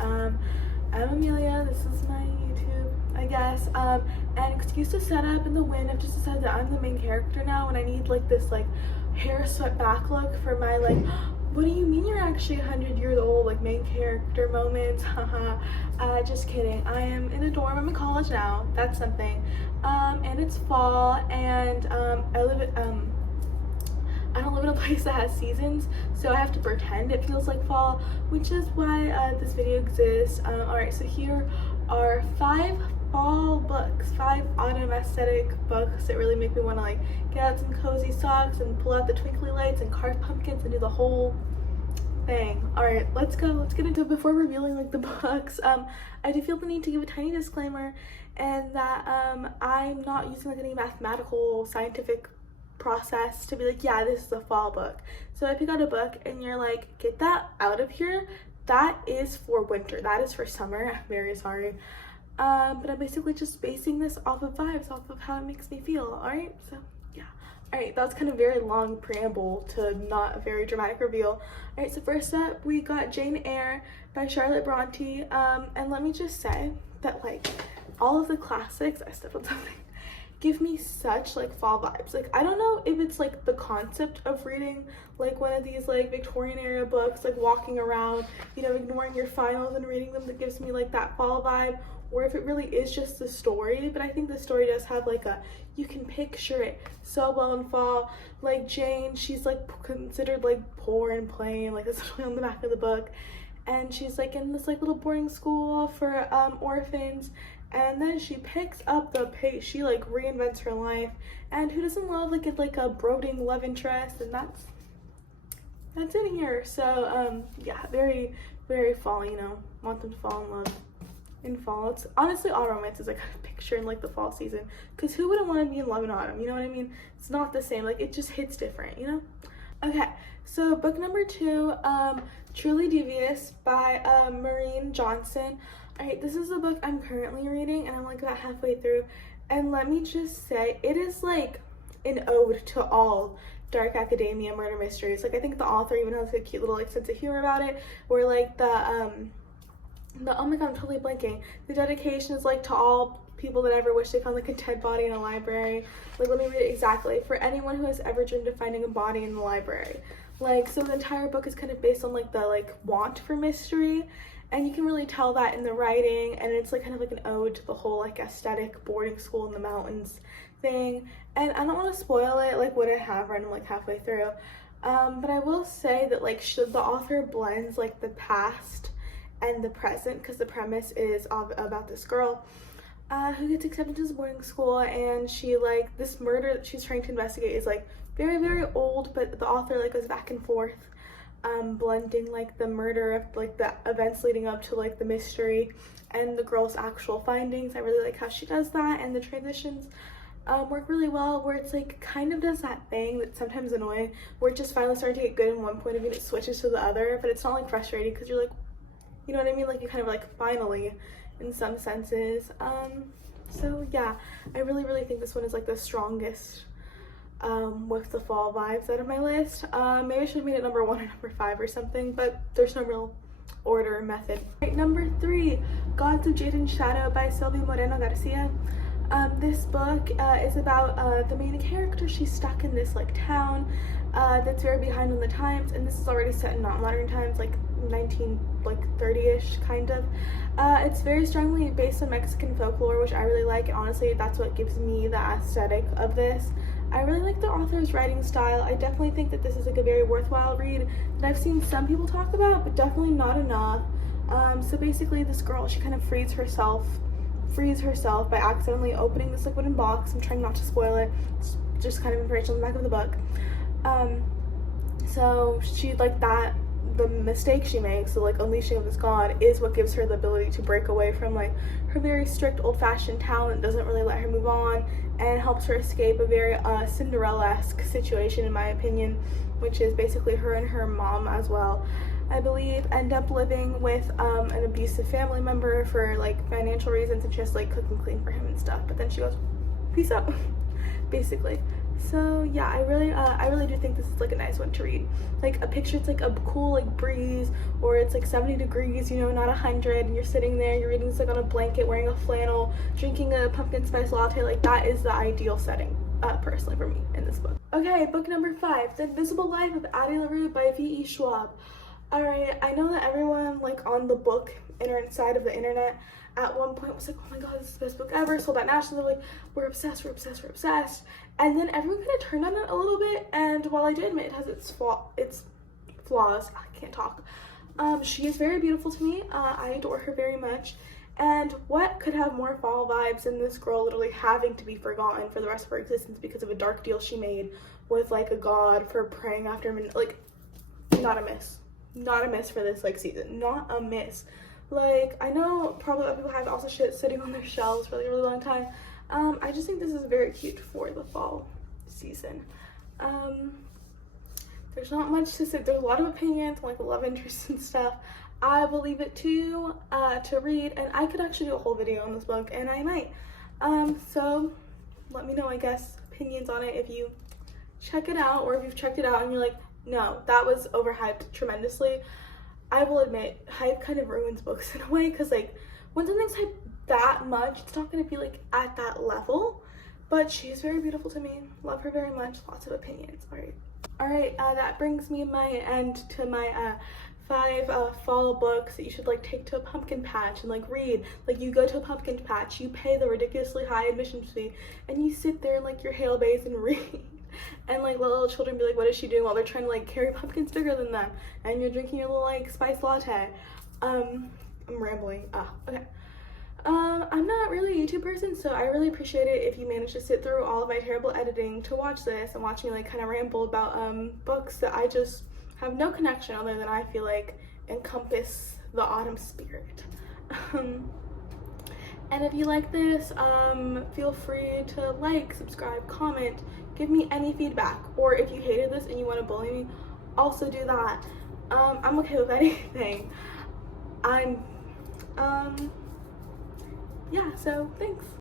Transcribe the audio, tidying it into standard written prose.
I'm Amelia. This is my YouTube, I guess. And excuse the setup and the wind. I've just decided that I'm the main character now, and I need like this like hair swept back look for my like what do you mean you're actually 100 years old, like main character moments. Haha. Just kidding. I am in a dorm. I'm in college now. That's something. And it's fall, and I don't live in a place that has seasons, so I have to pretend it feels like fall, which is why this video exists. Alright, so here are 5 fall books, 5 autumn aesthetic books that really make me want to like get out some cozy socks and pull out the twinkly lights and carve pumpkins and do the whole thing. Alright, let's get into it. Before revealing like the books, I do feel the need to give a tiny disclaimer, and that I'm not using like any mathematical scientific process to be like, yeah, this is a fall book. So I pick out a book and you're like, get that out of here, that is for winter, that is for summer. I'm very sorry, but I'm basically just basing this off of vibes, off of how it makes me feel. All right, so yeah. All right, that was kind of very long preamble to not a very dramatic reveal. All right, so first up we got Jane Eyre by Charlotte Bronte, and let me just say that like all of the classics, I stepped on something, give me such like fall vibes. Like I don't know if it's like the concept of reading like one of these like Victorian era books, like walking around, you know, ignoring your finals and reading them, that gives me like that fall vibe, or if it really is just the story. But I think the story does have like a, you can picture it so well in fall. Like Jane, she's like considered like poor and plain, like that's on the back of the book, and she's like in this like little boarding school for orphans. And then she picks up the pace, she like reinvents her life, and who doesn't love like a brooding love interest? And that's in here. So yeah, very very fall, you know, want them to fall in love in fall. It's honestly all romances I kind of picture in like the fall season, because who wouldn't want to be in love in autumn, you know what I mean? It's not the same, like it just hits different, you know? Okay, so book number 2, Truly Devious by Maureen Johnson. Alright, this is a book I'm currently reading, and I'm like about halfway through, and let me just say, it is like an ode to all dark academia murder mysteries. Like I think the author even has a cute little like sense of humor about it, where like the oh my god, I'm totally blanking. The dedication is like to all people that ever wish they found like a dead body in a library. Like let me read it exactly. For anyone who has ever dreamed of finding a body in the library. Like, so the entire book is kind of based on like the like want for mystery, and you can really tell that in the writing, and it's like kind of like an ode to the whole like aesthetic boarding school in the mountains thing. And I don't want to spoil it, like what I have right, I'm like halfway through, but I will say that like the author blends like the past and the present, because the premise is about this girl who gets accepted to this boarding school, and she like this murder that she's trying to investigate is like very very old, but the author like goes back and forth blending like the murder of like the events leading up to like the mystery and the girl's actual findings. I really like how she does that, and the transitions work really well, where it's like kind of does that thing that's sometimes annoying, where it just finally started to get good in one point of view and it switches to the other, but it's not like frustrating because you're like, you know what I mean, like you kind of like finally in some senses. So yeah, I really really think this one is like the strongest with the fall vibes out of my list. Maybe I should have made it number 1 or number 5 or something, but there's no real order or method. Right, number 3, Gods of Jade and Shadow by Sylvia Moreno Garcia. This book is about the main character. She's stuck in this like town that's very behind on the times, and this is already set in not modern times, like 1930-ish kind of. It's very strongly based on Mexican folklore, which I really like. Honestly, that's what gives me the aesthetic of this. I really like the author's writing style. I definitely think that this is like a very worthwhile read that I've seen some people talk about, but definitely not enough. So basically this girl, she kind of frees herself by accidentally opening this like wooden box. I'm trying not to spoil it, it's just kind of information on the back of the book. So she like that, the mistake she makes, so like unleashing of this god, is what gives her the ability to break away from like her very strict old-fashioned town that doesn't really let her move on, and helps her escape a very Cinderella-esque situation, in my opinion, which is basically her and her mom as well, I believe, end up living with an abusive family member for like financial reasons, and she has to like cook and clean for him and stuff, but then she goes peace out basically. So yeah, I really do think this is like a nice one to read. Like a picture, it's like a cool like breeze, or it's like 70 degrees, you know, not 100, and you're sitting there, you're reading this like on a blanket, wearing a flannel, drinking a pumpkin spice latte. Like that is the ideal setting, personally for me in this book. Okay, book number 5, The Invisible Life of Addie LaRue by V.E. Schwab. All right, I know that everyone like on the book side of the internet at one point was like, oh my god, this is the best book ever, sold out nationally, like we're obsessed, we're obsessed, we're obsessed. And then everyone kind of turned on it a little bit, and while I do admit it has its flaws, I can't talk. She is very beautiful to me. I adore her very much. And what could have more fall vibes than this girl literally having to be forgotten for the rest of her existence because of a dark deal she made with like a god for praying after him? Like, not a miss. Not a miss for this like season. Not a miss. Like, I know probably other people have also shit sitting on their shelves for like a really long time. I just think this is very cute for the fall season. There's not much to say. There's a lot of opinions, like love interests and stuff. I will leave it to read, and I could actually do a whole video on this book, and I might. So let me know, I guess, opinions on it if you check it out, or if you've checked it out and you're like, no, that was overhyped tremendously. I will admit, hype kind of ruins books in a way, because like when something's hyped that much, it's not going to be like at that level. But she's very beautiful to me. Love her very much. Lots of opinions. All right, that brings me my end to my 5 fall books that you should like take to a pumpkin patch and like read. Like, you go to a pumpkin patch, you pay the ridiculously high admission fee, and you sit there in like your hail base and read. And like little children be like, what is she doing, while they're trying to like carry pumpkins bigger than them, and you're drinking your little like spice latte. I'm rambling. Okay. I'm not really a YouTube person, so I really appreciate it if you manage to sit through all of my terrible editing to watch this and watch me like kind of ramble about books that I just have no connection other than I feel like encompass the autumn spirit. And if you like this, feel free to like, subscribe, comment, give me any feedback, or if you hated this and you want to bully me, also do that. I'm okay with anything. Yeah, so thanks.